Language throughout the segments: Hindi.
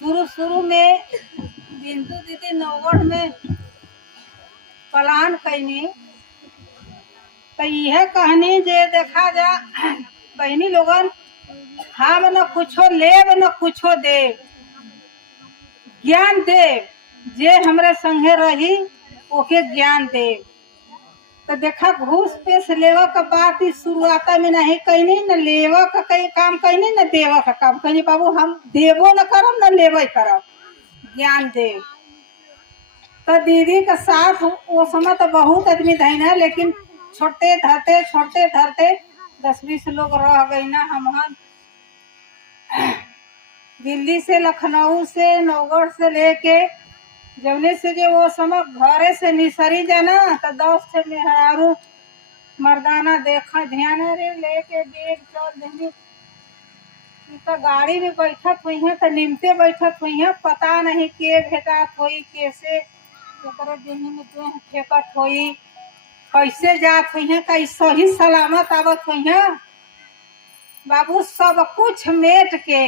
शुरू शुरू में बिंदु दीदी नौगढ़ में प्लान कैनी तो यह कहनी जे देखा जा बहनी लोगन हम न कुछो लेब न कुछो देव, ज्ञान देव जे हमरे संगे रही ओके ज्ञान देव। तो देखा घूस पेश लेवा का बात इस शुरुआत में नहीं कहनी, न लेवा का कई काम कहनी न देवा का काम कहनी। बाबू हम देवो न करम न लेवे करम, ज्ञान देव। तो दीदी का साथ वो समय तो बहुत आदमी धैन है, लेकिन छोटे धरते 10-20 लोग रह गई ना। हम दिल्ली से, लखनऊ से, नौगढ़ से लेके जवने से जो वो समय घरे से निसरी जाना तो 10 से मेहरारू मर्दाना देखा ध्यान रे लेके बैग चल देनी। तो गाड़ी में बैठत हुई है तो निमते बैठत हुई है, पता नहीं के भेटात हुई, कैसे देही में देह फेंकत हुई, कैसे जात हुई है, कई सही सलामत आवत हुई है। बाबू सब कुछ मेट के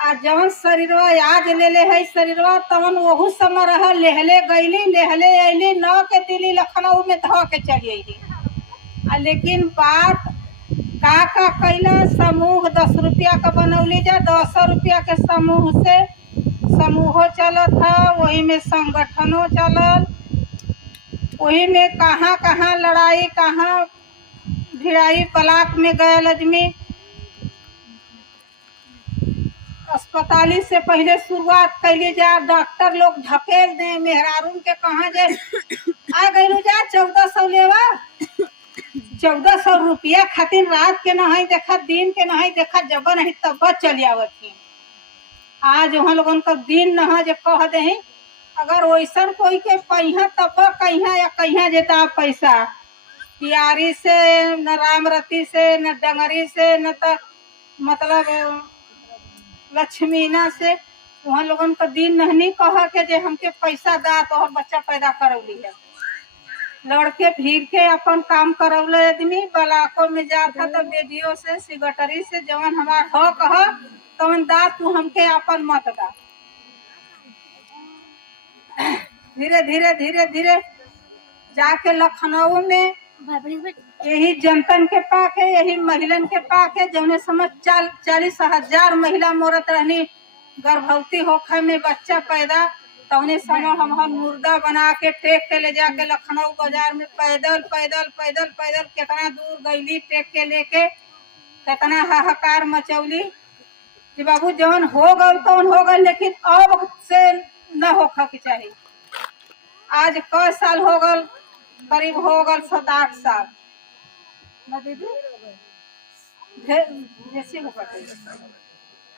आ जवन शरीरवा आज ले है शरीरवा तवन वहू समय रह लेहले गईली लेहले अली न के दिल्ली लखनऊ में ध के चली अली। लेकिन बात का कैला समूह 10 रुपया का बनौली जा, 10 रुपया के समूह से समूहो चलत था, वही में संगठनों चलल, वही में कहाँ कहाँ लड़ाई कहाँ भिड़ाई ब्लॉक में गए आदमी। अस्पताली से पहले शुरुआत कैली जा, डॉक्टर लोग ढकेल दे मेहरारून के कहाँ जाए आ गई जा 1400 लेवा, 1400 रुपया खातिर रात के नहीं देखा दिन के नहीं देखा, जब नहीं तब चली आवत थी। आज वहाँ लोगन का दिन न जो कह दे अगर वैसा कोई के पहिया तब कहिया या कहिया जेता पैसा पियारी से न रामरती से न डंगरी से न तो मतलब लक्ष्मीना से वहाँ लोगन का दिन नहीं कह के जे हमके पैसा दा तो हम बच्चा पैदा करौली है। लड़के भीड़ के अपन काम करौले आदमी ब्लॉकों में जाता तो बेडियो से सिगटरी से जवन हमार हक है तवन दा, तू हमके अपन मत दा। धीरे धीरे धीरे धीरे जाके लखनऊ में यही जनतन के पाके यही महिलन के पाके जौने समझ 40,000 महिला मोरत रहनी गर्भवती होखे में बच्चा पैदा, तौने समय हम मुर्दा बना के टेक के ले जाके लखनऊ बाजार में पैदल पैदल पैदल पैदल कितना दूर गईली, टेक के लेके कितना हाहाकार मचौली कि बाबू जौन हो गल तौन हो गल, लेकिन अब से न होखा के चाहिए। आज कई साल हो गल, करीब हो गल 7-8 साल ना दीदी जैसे हो पटे।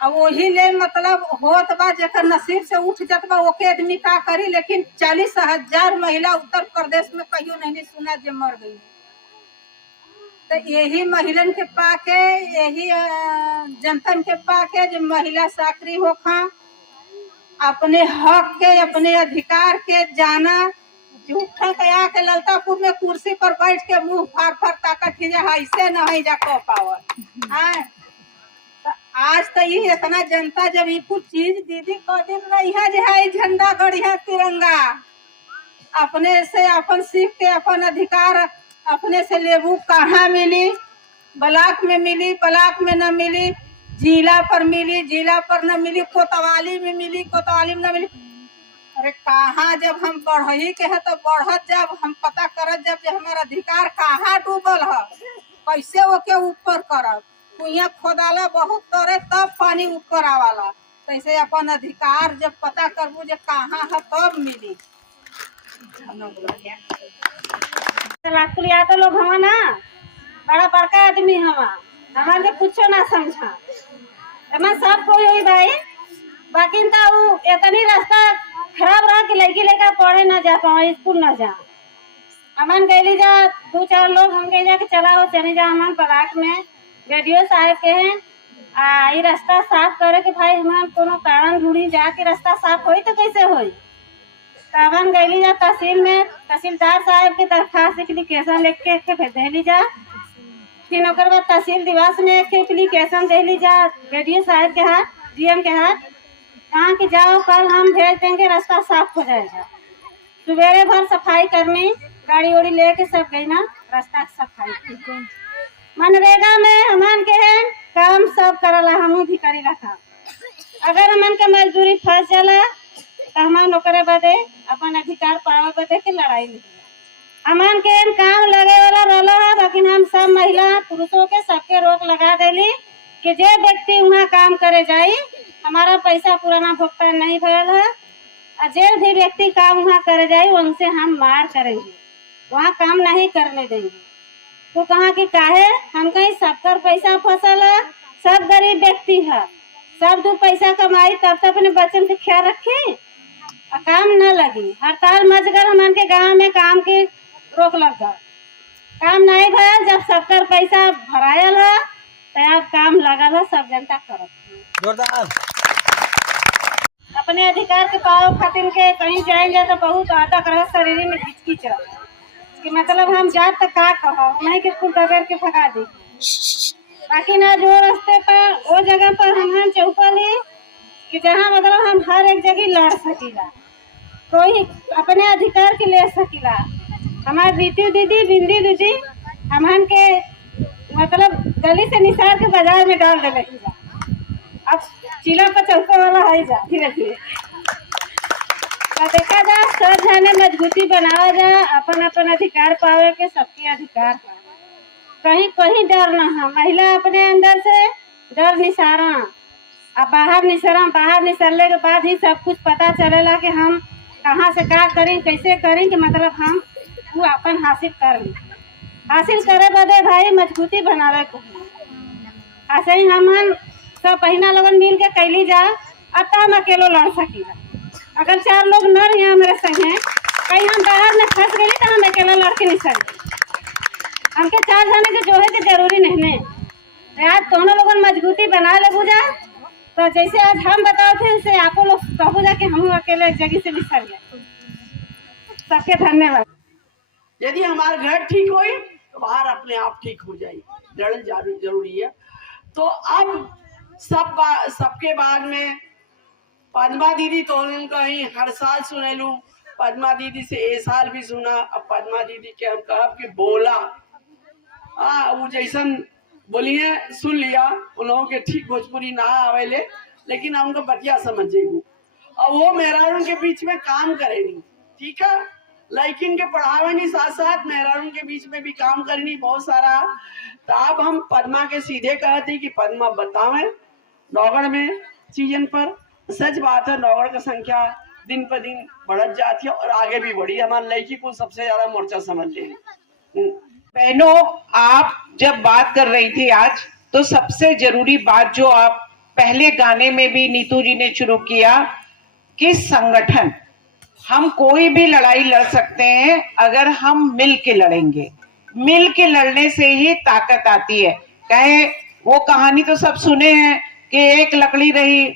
अब वही ले मतलब होत बा जेकर नसीब से उठ जात बा ओके आदमी का करी, लेकिन 40,000 महिला उत्तर प्रदेश में कहियो नहीं सुना जे मर गई। तो यही महिलन के पाके यही जनतन के पाके जो महिला साकरी होखा अपने हक के अपने अधिकार के जाना, झूठा कया के ललतापुर में कुर्सी पर बैठ के मुंह फाड़ फाड़ ताकत ही ऐसे नहीं जा कह पावर। तो आज तो ये इतना जनता जब ये कुछ चीज दीदी कह दिन रही है जो है झंडा गढ़िया तिरंगा अपने से अपन सीख के अपन अधिकार अपने से लेबू, कहाँ मिली ब्लॉक में मिली, ब्लॉक में न मिली, जिला पर मिली, जिला पर न मिली, कोतवाली में मिली, कोतवाली में न मिली। अरे कहाँ जब हम बढ़ही के है तो बढ़त जब हम पता करत जब हमारा अधिकार कहाँ डूबल है कैसे ओके ऊपर करब, कुइया खोदाला बहुत तोरे तब पानी ऊपर आवाला। कैसे अपन अधिकार जब पता करबू जे कहाँ है तब मिली। लाखुलिया तो लोग हवा ना बड़ा बड़का आदमी हवा, हमारे कुछो ना समझा हमारे सब कोई हुई भाई, बाकी इनका वो इतनी रास्ता खराब रहा कि लड़की लेकर पढ़े ना जा पाओ, स्कूल ना जा। अमन गैली जा 2-4 लोग हम गए जा कि चला हो चले जा अमन ब्लॉक में रेडियो साहब के हैं ये रास्ता साफ करे के भाई हमारे कोनो कारण ढूंढी जा के रास्ता साफ होई तो कैसे होई। तो अमन गैली जा तहसील में, तहसीलदार साहब की दरखास्त एप्लीकेशन लिख के भेज देली जा, फिर ओकर बाद तहसील दिवस में एप्लीकेशन देली जा रेडियो साहब के हाथ डीएम के हाथ। कहा कि जाओ कल हम भेज देंगे, रास्ता साफ हो जाएगा। सुबेरे भर सफाई करनी, गाड़ी उड़ी लेके सब गई ना रास्ता सफाई की। मनरेगा में हमन के काम सब करला, हमू भी करेला काम। अगर हमन के मजदूरी फंस जाला तो हमन ओकरे बदे अपन अधिकार पावे बदे के लड़ाई लड़ी। हमन के काम लगे वाला रहला है, लेकिन हम सब महिला पुरुषों के सबके रोक लगा देली कि जे व्यक्ति वहाँ काम करे जाई, हमारा पैसा पुराना भुगतान नहीं भयल है, और जे भी व्यक्ति काम वहाँ करे जाई उनसे हम मार करेंगे, वहाँ काम नहीं करने देंगे। तो कहा कि काहे हम कहीं सबकर पैसा फसल है, सब गरीब व्यक्ति है, सब दो पैसा कमाई तब तो अपने बच्चन के ख्याल रखी, काम न लगी। हड़ताल मच गए, हमारे के गाँव में काम की रोक लग गए, काम नहीं भयल। जब सबकर पैसा भरायल है तो अब काम लगल है, सब जनता करत जोरदार। अपने अधिकार के पाव खातिर के कहीं जाएंगे तो बहुत अटक रहा, शरीर में खिचखिच रहा कि मतलब हम जात तो का कहो नहीं कि कुल दबेर के भगा दी। बाकी ना जो रास्ते पर वो जगह पर हम चौपली कि जहाँ मतलब हम हर एक जगह लड़ सकीला, कोई अपने अधिकार के ले सकीला। हमारे रीति दीदी बिंदी दीदी हमन के मतलब गली से निसार के बाजार में डाल दे, अब चिला पर चौके वाला है जा धीरे धीरे। तो देखा जा सब जाने मजबूती बनावा जा, अपन अपन अधिकार पावे के सबके अधिकार पा, कहीं कहीं डर न है। महिला अपने अंदर से डर निसारा, अब बाहर निसरले के बाद ही सब कुछ पता चलेला कि हम कहाँ से क्या करें, कैसे करें कि मतलब हम वो अपन हासिल कर ली। हासिल करे बदे भाई मजबूती बनावे को, ऐसे ही हम सब पहिना लोगन मिल के कैली जा, अब तो हम अकेलो लड़ सकीला। अगर 4 लोग न रही हमारे संगे, कहीं हम बाहर में फंस गई तो हम अकेला लड़के नहीं सकते। हमके 4 जाने के जोहे के जरूरी नहीं है। आज दोनों लोगन मजबूती बना ले बुझा, तो जैसे आज हम बताओ थे उसे आपको लोग कहू जा कि हम अकेले एक जगह से भी सर गए। सबके धन्यवाद। यदि हमारा घर ठीक हो तो बाहर अपने आप ठीक हो जाए, लड़न जरूरी है। तो अब सबके बाद में पद्मा दीदी तो कहीं हर साल सुने लू, पद्मा दीदी से ए साल भी सुना। अब पद्मा दीदी के हम कहब कि बोला वो जैसन बोलिए सुन लिया, उन लोगों के ठीक भोजपुरी ना आवेले, लेकिन हम उनका बतिया समझ जाइए। और वो मेहरारून के बीच में काम करेगी, ठीक है, लेकिन के पढ़ावे नहीं, साथ साथ मेहरारून के बीच में भी काम करनी बहुत सारा। तो अब हम पद्मा के सीधे कहते कि पद्मा बतावें नौगढ़ में सीजन पर। सच बात है, नौगढ़ की संख्या दिन पर दिन बढ़त जाती है और आगे भी बढ़ी। हमारे लड़की को सबसे ज्यादा मोर्चा समझ ले। बहनों, आप जब बात कर रही थी आज, तो सबसे जरूरी बात जो आप पहले गाने में भी नीतू जी ने शुरू किया कि संगठन, हम कोई भी लड़ाई लड़ सकते हैं अगर हम मिल के लड़ेंगे। मिल के लड़ने से ही ताकत आती है। कहे वो कहानी तो सब सुने हैं कि एक लकड़ी रही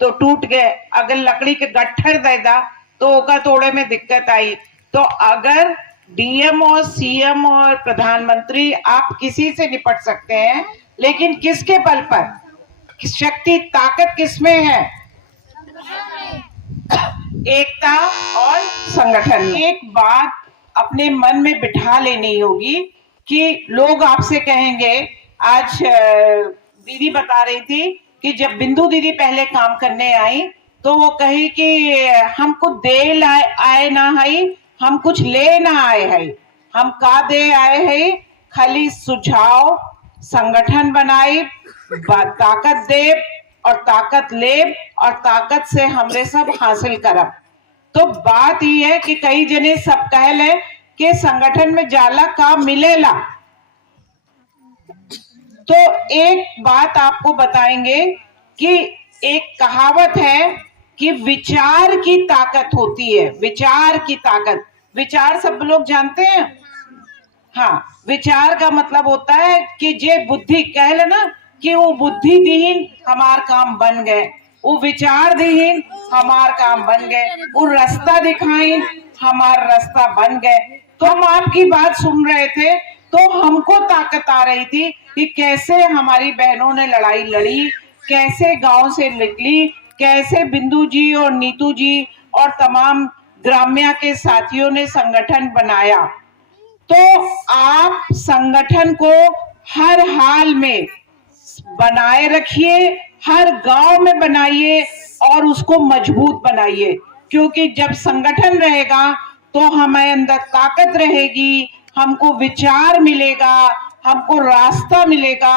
तो टूट गए, अगर लकड़ी के गट्ठर दे दा तो ओका तोड़े में दिक्कत आई। तो अगर डीएम और सीएम और प्रधानमंत्री, आप किसी से निपट सकते हैं, लेकिन किसके बल पर? शक्ति ताकत किसमें है? एकता और संगठन। एक बात अपने मन में बिठा लेनी होगी कि लोग आपसे कहेंगे, आज दीदी बता रही थी कि जब बिंदु दीदी पहले काम करने आई तो वो कही कि हमको दे आए ना है, हम कुछ ले ना आए है, हम का दे आए है, खाली सुझाव, संगठन बनाई, ताकत दे और ताकत ले और ताकत से हमरे सब हासिल करब। तो बात ये है कि कई जने सब कहले कि संगठन में जाला का मिलेला। तो एक बात आपको बताएंगे कि एक कहावत है कि विचार की ताकत होती है। विचार की ताकत, विचार सब लोग जानते हैं। हाँ, विचार का मतलब होता है कि जे बुद्धि कहले ना कि वो बुद्धि दीहीन हमार काम बन गए, वो विचार दीहीन हमार काम बन गए, वो रास्ता दिखाइन हमार रास्ता बन गए। तो हम आपकी बात सुन रहे थे तो हमको ताकत आ रही थी कि कैसे हमारी बहनों ने लड़ाई लड़ी, कैसे गांव से निकली, कैसे बिंदु जी और नीतू जी और तमाम ग्राम्या के साथियों ने संगठन बनाया। तो आप संगठन को हर हाल में बनाए रखिए, हर गांव में बनाइए और उसको मजबूत बनाइए, क्योंकि जब संगठन रहेगा तो हमें अंदर ताकत रहेगी, हमको विचार मिलेगा, हमको रास्ता मिलेगा,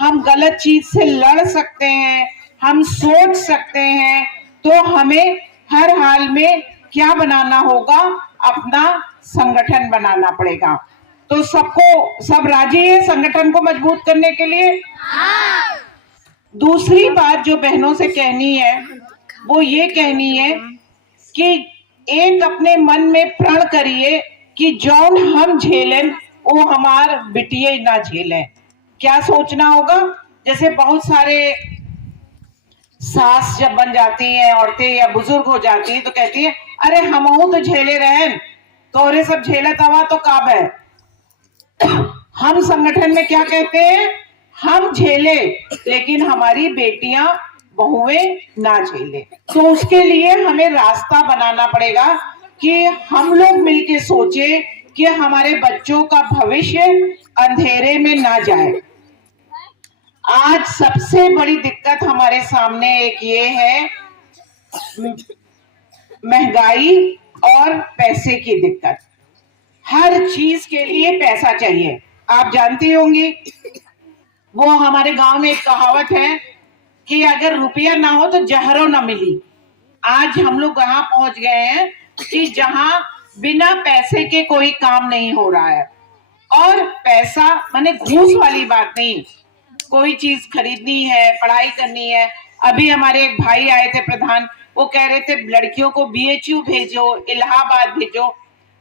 हम गलत चीज से लड़ सकते हैं, हम सोच सकते हैं। तो हमें हर हाल में क्या बनाना होगा, अपना संगठन बनाना पड़ेगा। तो सब राजी है संगठन को मजबूत करने के लिए? हाँ। दूसरी बात जो बहनों से कहनी है वो ये कहनी है कि एक अपने मन में प्रण करिए कि जौन हम झेलें वो हमार बिटिया ना झेलें। क्या सोचना होगा? जैसे बहुत सारे सास जब बन जाती हैं औरतें या बुजुर्ग हो जाती हैं तो कहती है अरे हमहू तो झेले रहें, तोरे सब झेलत हवा तो काब है। हम संगठन में क्या कहते हैं? हम झेले लेकिन हमारी बेटियां बहुएं ना झेले। तो उसके लिए हमें रास्ता बनाना पड़ेगा कि हम लोग मिलके सोचें कि हमारे बच्चों का भविष्य अंधेरे में ना जाए। आज सबसे बड़ी दिक्कत हमारे सामने एक ये है, महंगाई और पैसे की दिक्कत। हर चीज के लिए पैसा चाहिए। आप जानती होंगी वो हमारे गांव में एक कहावत है कि अगर रुपया ना हो तो जहरो ना मिली। आज हम लोग वहां पहुंच गए हैं कि जहां बिना पैसे के कोई काम नहीं हो रहा है। और पैसा माने घूस वाली बात नहीं, कोई चीज खरीदनी है, पढ़ाई करनी है। अभी हमारे एक भाई आए थे प्रधान, वो कह रहे थे लड़कियों को BHU भेजो, इलाहाबाद भेजो।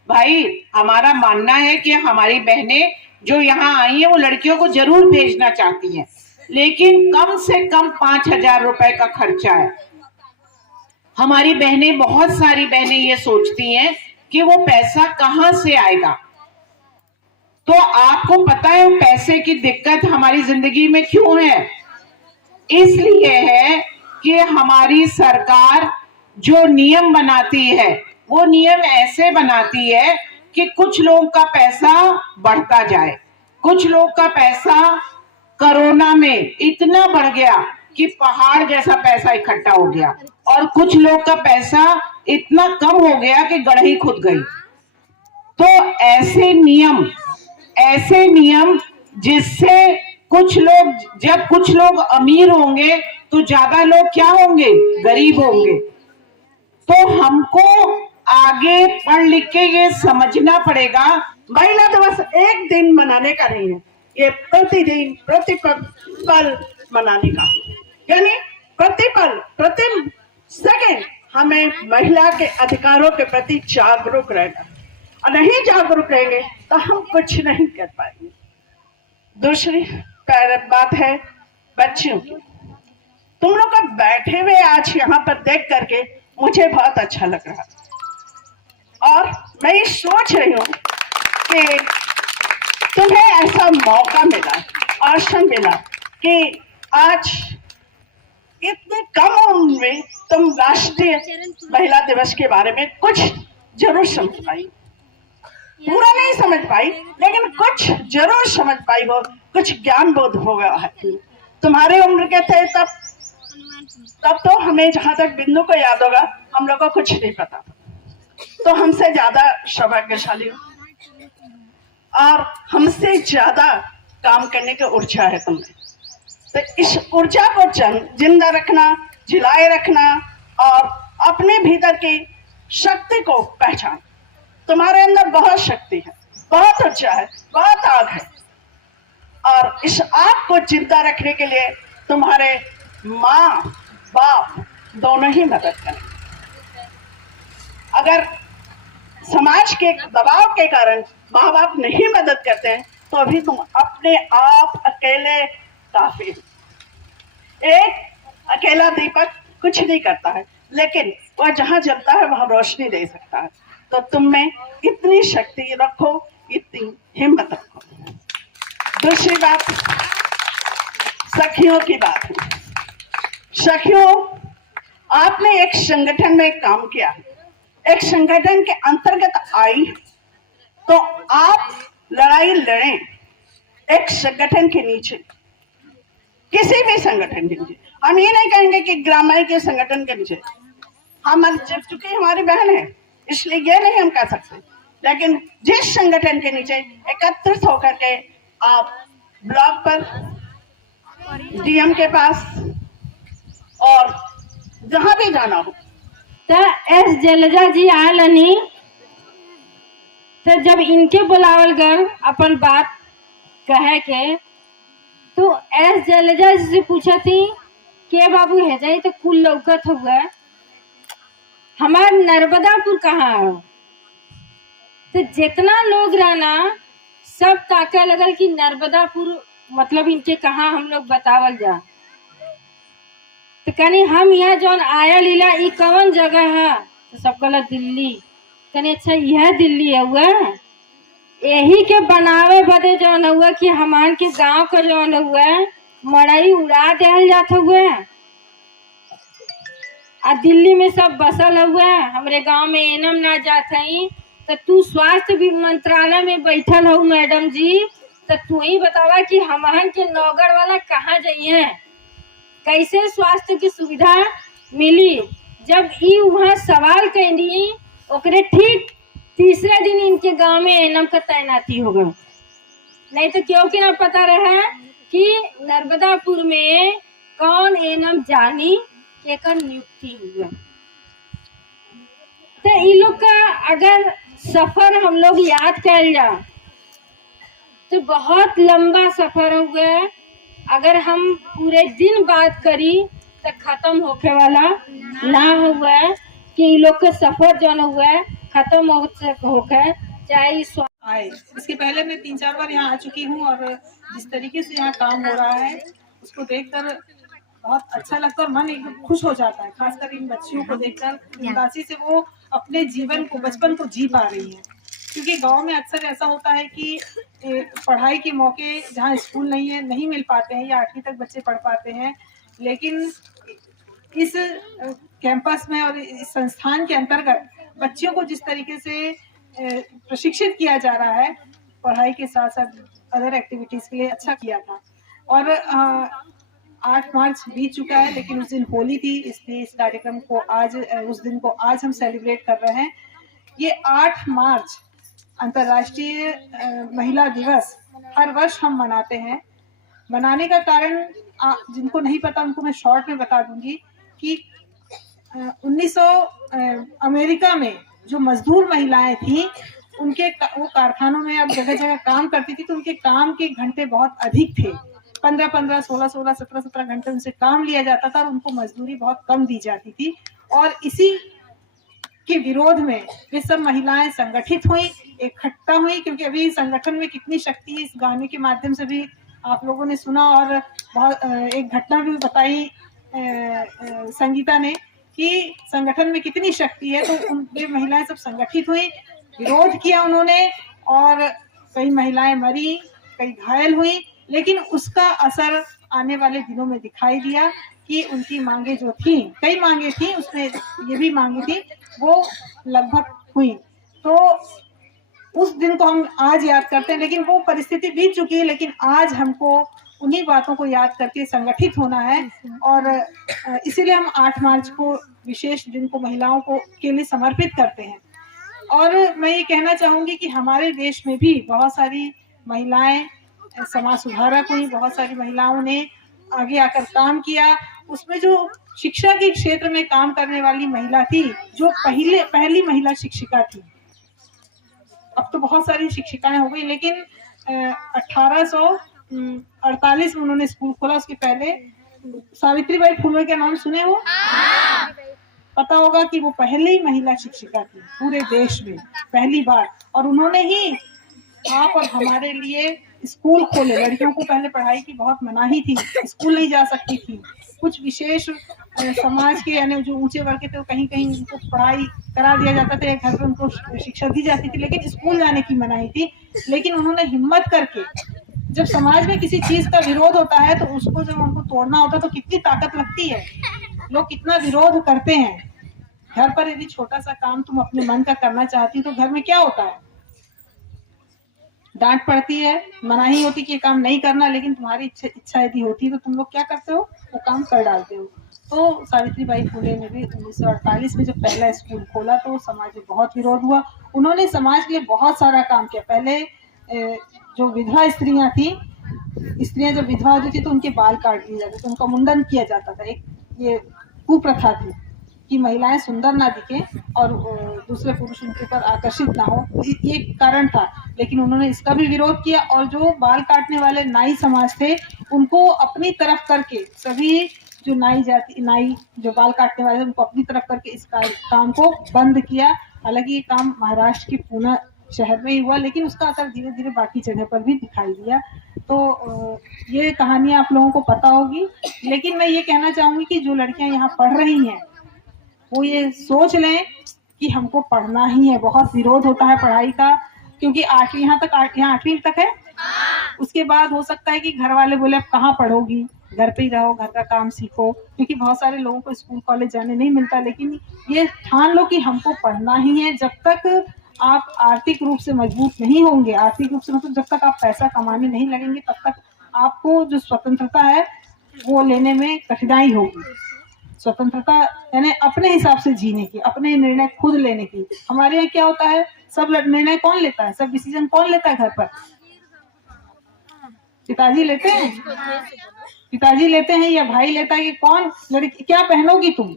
भाई हमारा मानना है कि हमारी बहनें जो यहाँ आई हैं वो लड़कियों को जरूर भेजना चाहती हैं, लेकिन कम से कम 5,000 रुपए का खर्चा है। हमारी बहनें, बहुत सारी बहनें ये सोचती हैं कि वो पैसा कहाँ से आएगा। तो आपको पता है पैसे की दिक्कत हमारी जिंदगी में क्यों है? इसलिए है कि हमारी सरकार जो नियम बनाती है वो नियम ऐसे बनाती है कि कुछ लोगों का पैसा बढ़ता जाए, कुछ लोग का पैसा कोरोना में इतना बढ़ गया कि पहाड़ जैसा पैसा इकट्ठा हो गया, और कुछ लोग का पैसा इतना कम हो गया कि गढ़ी खुद गई। तो ऐसे नियम जिससे जब कुछ लोग अमीर होंगे तो ज्यादा लोग क्या होंगे? गरीब होंगे। तो हमको आगे पढ़ लिख के ये समझना पड़ेगा महिला दिवस एक दिन मनाने का नहीं है, ये प्रतिदिन प्रतिपल मनाने का है। यानी प्रतिपल प्रति सेकंड हमें महिला के अधिकारों के प्रति जागरूक रहना, और नहीं जागरूक रहेंगे तो हम कुछ नहीं कर पाएंगे। दूसरी बात है बच्चियों की। तुम लोग बैठे हुए आज यहाँ पर देख करके मुझे बहुत अच्छा लग रहा, और मैं ये सोच रही हूँ कि तुम्हें ऐसा मौका मिला, अवसर मिला कि आज इतने कम उम्र में तुम राष्ट्रीय महिला दिवस के बारे में कुछ जरूर समझ पाई। पूरा नहीं समझ पाई लेकिन कुछ जरूर समझ पाई हो, कुछ ज्ञान बोध होगा है। तुम्हारे उम्र के थे तब तो हमें जहां तक बिंदु को याद होगा हम लोग को कुछ नहीं पता था, तो हमसे ज्यादा सौभाग्यशाली हो और हमसे ज्यादा काम करने की ऊर्जा है तुम्हें। तो इस ऊर्जा को जिंदा रखना, जिलाए रखना और अपने भीतर की शक्ति को पहचान। तुम्हारे अंदर बहुत शक्ति है, बहुत ऊर्जा है, बहुत आग है, और इस आग को जिंदा रखने के लिए तुम्हारे माँ बाप दोनों ही मदद करें। अगर समाज के दबाव के कारण माँ बाप नहीं मदद करते हैं तो अभी तुम अपने आप अकेले काफी हो। एक अकेला दीपक कुछ नहीं करता है, लेकिन वह जहां जलता है वहां रोशनी दे सकता है। तो तुम में इतनी शक्ति रखो, इतनी हिम्मत रखो। दूसरी बात सखियों की बात है। सखियों, आपने एक संगठन में काम किया है, एक संगठन के अंतर्गत आई, तो आप लड़ाई लड़ें एक संगठन के नीचे, किसी भी संगठन के नीचे। हम ये नहीं कहेंगे कि ग्रामीण के संगठन के नीचे, हम चूंकि हमारी बहन है इसलिए ये नहीं हम कह सकते, लेकिन जिस संगठन के नीचे एकत्रित होकर के आप ब्लॉक पर, डीएम के पास और जहां भी जाना हो। तो एस जलजा जी आलनी, तो जब इनके बुलावल गल अपन बात कहे के, तो एस जलजा जी से पूछा थी के बाबू है जाई तो कुल लौकत हुआ हमार नर्मदापुर कहाँ हो। तो जितना लोग रहना सब ताके लगल कि नर्मदापुर मतलब इनके कहाँ हम लोग बतावल जा। तो कनी हम यहाँ जौन आया लीला ई कौन जगह है, तो सब कहला दिल्ली। कनी अच्छा यह दिल्ली है हुआ, यही के बनावे बदे जौन हुआ कि हमार के गांव का जौन हुआ मड़ई उड़ा दिया जाता हुआ आ दिल्ली में सब बसल हुआ। हमरे गांव में एनम ना जात हई, तो तू स्वास्थ्य मंत्रालय में बैठल हो मैडम जी, तो तू ही बतावा कि हमार के नौगढ़ वाला कहाँ जाइए, कैसे स्वास्थ्य की सुविधा मिली। जब ई वहाँ सवाल कैली ओकरे ठीक तीसरे दिन इनके गांव में एनम का तैनाती हो गई। नहीं तो क्योंकि ना पता रहा कि नर्मदापुर में कौन एनम जानी एकर नियुक्ति हुआ। तो इन लोग का अगर सफर हम लोग याद कर जा तो बहुत लंबा सफर हुआ। अगर हम पूरे दिन बात करी तो खत्म होके वाला ना हुआ कि इन लोग का सफर जो हुआ खत्म होकर चाहे आए। इसके पहले मैं 3-4 बार यहाँ आ चुकी हूँ और जिस तरीके से यहाँ काम हो रहा है उसको देखकर बहुत अच्छा लगता है और मन एकदम खुश हो जाता है। खासकर इन बच्चियों को देखकर उदासी से वो अपने जीवन को, बचपन को जी पा रही हैं। क्योंकि गांव में अक्सर ऐसा होता है कि पढ़ाई के मौके जहाँ स्कूल नहीं है नहीं मिल पाते हैं या 8वीं तक बच्चे पढ़ पाते हैं, लेकिन इस कैंपस में और इस संस्थान के अंतर्गत बच्चियों को जिस तरीके से प्रशिक्षित किया जा रहा है पढ़ाई के साथ साथ अदर एक्टिविटीज के लिए, अच्छा किया था। और 8 मार्च बीत चुका है, लेकिन उस दिन होली थी, इसलिए इस कार्यक्रम को आज, उस दिन को आज हम सेलिब्रेट कर रहे हैं। ये 8 मार्च अंतर्राष्ट्रीय महिला दिवस हर वर्ष हम मनाते हैं। मनाने का कारण जिनको नहीं पता उनको मैं शॉर्ट में बता दूंगी कि 1900 अमेरिका में जो मजदूर महिलाएं थी उनके वो कारखानों में अब जगह जगह काम करती थी, तो उनके काम के घंटे बहुत अधिक थे। 15-15, 16-16, 17-17 घंटे उनसे काम लिया जाता था और उनको मजदूरी बहुत कम दी जाती थी। और इसी के विरोध में वे सब महिलाएं संगठित हुई, इकट्ठा हुई। क्योंकि अभी संगठन में कितनी शक्ति है इस गाने के माध्यम से भी आप लोगों ने सुना। और बहुत एक घटना भी बताई संगीता ने कि संगठन में कितनी शक्ति है। तो वे महिलाएं सब संगठित हुई, विरोध किया उन्होंने और कई महिलाएं मरी, कई घायल हुई। लेकिन उसका असर आने वाले दिनों में दिखाई दिया कि उनकी मांगे जो थी, कई मांगे थी, उसमें ये भी मांगे थी, वो लगभग हुई। तो उस दिन को हम आज याद करते हैं, लेकिन वो परिस्थिति बीत चुकी है। लेकिन आज हमको उन्हीं बातों को याद करके संगठित होना है और इसीलिए हम 8 मार्च को विशेष दिन को महिलाओं को के लिए समर्पित करते हैं। और मैं ये कहना चाहूंगी कि हमारे देश में भी बहुत सारी महिलाएं समाज सुधारक हुई, बहुत सारी महिलाओं ने आगे आकर काम किया। उसमें जो शिक्षा के क्षेत्र में काम करने वाली महिला थी, जो पहली महिला शिक्षिका थी, अब तो बहुत सारी शिक्षिकाएं हो गई, लेकिन 1848 में उन्होंने स्कूल खोला। उसके पहले सावित्रीबाई फुले का नाम सुने हो? पता होगा कि वो पहली महिला शिक्षिका थी पूरे देश में, पहली बार। और उन्होंने ही आप और हमारे लिए स्कूल खोले। लड़कियों को पहले पढ़ाई की बहुत मनाही थी, स्कूल नहीं जा सकती थी। कुछ विशेष समाज के यानी जो ऊंचे वर्ग के थे कहीं कहीं उनको पढ़ाई करा दिया जाता था, घर पर उनको शिक्षा दी जाती थी, लेकिन स्कूल जाने की मनाही थी। लेकिन उन्होंने हिम्मत करके, जब समाज में किसी चीज का विरोध होता है तो उसको जब उनको तोड़ना होता है तो कितनी ताकत लगती है, लोग कितना विरोध करते हैं। घर पर यदि छोटा सा काम तुम अपने मन का करना चाहती हो तो घर में क्या होता है, डांट पड़ती है, मनाही होती कि ये काम नहीं करना, लेकिन तुम्हारी इच्छा यदि होती है तो तुम लोग क्या करते हो, वो काम कर डालते हो। तो सावित्रीबाई फुले ने भी 1948 में जब पहला स्कूल खोला तो समाज में बहुत विरोध हुआ। उन्होंने समाज के लिए बहुत सारा काम किया। पहले जो विधवा स्त्रियां थी, स्त्रियां जब विधवा होती थी तो उनके बाल काट दिए जाते थे, उनका मुंडन किया जाता था। एक ये कुप्रथा थी कि महिलाएं सुंदर ना दिखें और दूसरे पुरुष उनके ऊपर आकर्षित ना हो, ये कारण था। लेकिन उन्होंने इसका भी विरोध किया और जो बाल काटने वाले नाई समाज थे उनको अपनी तरफ करके, सभी जो नाई जो बाल काटने वाले थे उनको अपनी तरफ करके इस काम को बंद किया। हालांकि ये काम महाराष्ट्र के पुणे शहर में ही हुआ, लेकिन उसका असर धीरे धीरे बाकी जगह पर भी दिखाई दिया। तो ये कहानियां आप लोगों को पता होगी, लेकिन मैं ये कहना चाहूंगी कि जो लड़कियां यहाँ पढ़ रही हैं वो ये सोच लें कि हमको पढ़ना ही है। बहुत विरोध होता है पढ़ाई का, क्योंकि यहाँ 8वीं तक है। उसके बाद हो सकता है कि घर वाले बोले अब कहाँ पढ़ोगी, घर पे ही रहो, घर का काम सीखो, क्योंकि बहुत सारे लोगों को स्कूल कॉलेज जाने नहीं मिलता। लेकिन ये ठान लो कि हमको पढ़ना ही है। जब तक आप आर्थिक रूप से मजबूत नहीं होंगे, आर्थिक रूप से मतलब जब तक आप पैसा कमाने नहीं लगेंगे, तब तक आपको जो स्वतंत्रता है वो लेने में कठिनाई होगी। स्वतंत्रता यानी अपने हिसाब से जीने की, अपने निर्णय खुद लेने की। हमारे यहाँ क्या होता है, सब निर्णय कौन लेता है, सब डिसीजन कौन लेता है घर पर, पिताजी लेते हैं। पिताजी लेते हैं या भाई लेता है कि कौन लड़की क्या पहनोगी तुम,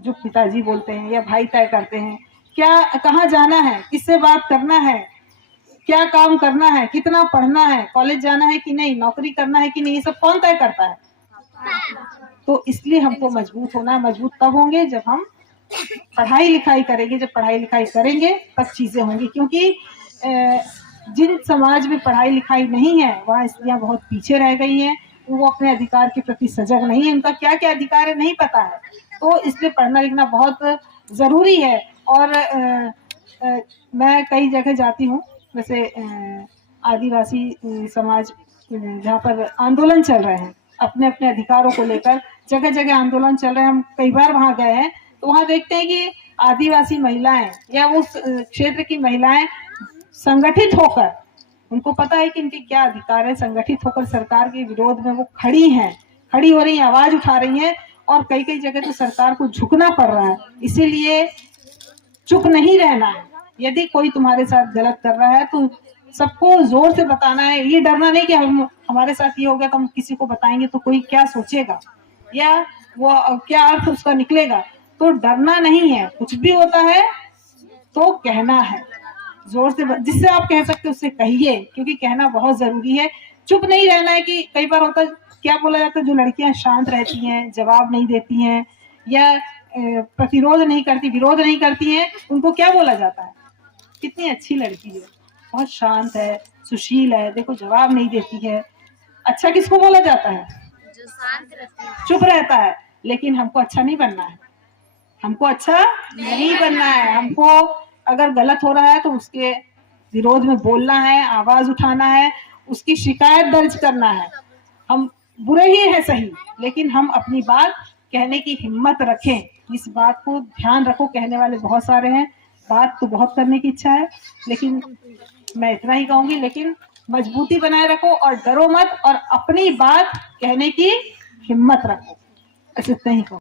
जो पिताजी बोलते हैं या भाई तय करते हैं। क्या कहाँ जाना है, किससे बात करना है, क्या काम करना है, कितना पढ़ना है, कॉलेज जाना है कि नहीं, नौकरी करना है कि नहीं, ये सब कौन तय करता है। तो इसलिए हमको मजबूत होना है। मजबूत तब होंगे जब हम पढ़ाई लिखाई करेंगे। जब पढ़ाई लिखाई करेंगे तब चीजें होंगी, क्योंकि जिन समाज में पढ़ाई लिखाई नहीं है वहाँ स्त्रियां बहुत पीछे रह गई हैं। वो अपने अधिकार के प्रति सजग नहीं है, उनका क्या क्या अधिकार है नहीं पता है। तो इसलिए पढ़ना लिखना बहुत जरूरी है। और मैं कई जगह जाती हूँ, वैसे आदिवासी समाज जहाँ पर आंदोलन चल रहे हैं अपने अपने अधिकारों को लेकर, जगह जगह आंदोलन चल रहे हैं, हम कई बार वहाँ गए हैं, तो वहाँ देखते हैं कि आदिवासी महिलाएं या उस क्षेत्र की महिलाएं संगठित होकर, उनको पता है कि इनके क्या अधिकार है, संगठित होकर सरकार के विरोध में वो खड़ी हो रही हैं, आवाज उठा रही हैं। और कई कई जगह तो सरकार को झुकना पड़ रहा है। इसीलिए चुप नहीं रहना है। यदि कोई तुम्हारे साथ गलत कर रहा है तो सबको जोर से बताना है। ये डरना नहीं कि हमारे साथ ये हो गया तो हम किसी को बताएंगे तो कोई क्या सोचेगा या वो क्या अर्थ उसका निकलेगा। तो डरना नहीं है, कुछ भी होता है तो कहना है जोर से, जिससे आप कह सकते उससे कहिए, क्योंकि कहना बहुत जरूरी है। चुप नहीं रहना है कि कई बार होता है क्या बोला जाता है, जो लड़कियां शांत रहती हैं, जवाब नहीं देती हैं या प्रतिरोध नहीं करती, विरोध नहीं करती हैं, उनको क्या बोला जाता है, कितनी अच्छी लड़की है, बहुत शांत है, सुशील है, देखो जवाब नहीं देती है। अच्छा किसको बोला जाता है, जो शांत रहता है, चुप रहता है। लेकिन हमको अच्छा नहीं बनना है, हमको अच्छा नहीं बनना है। हमको अगर गलत हो रहा है तो उसके विरोध में बोलना है, आवाज उठाना है, उसकी शिकायत दर्ज करना है। हम बुरे ही है सही, लेकिन हम अपनी बात कहने की हिम्मत रखें। इस बात को ध्यान रखो, कहने वाले बहुत सारे हैं, बात तो बहुत करने की इच्छा है, लेकिन मैं इतना ही कहूंगी, लेकिन मजबूती बनाए रखो और डरो मत और अपनी बात कहने की हिम्मत रखो। ऐसे इतना ही कहूँ।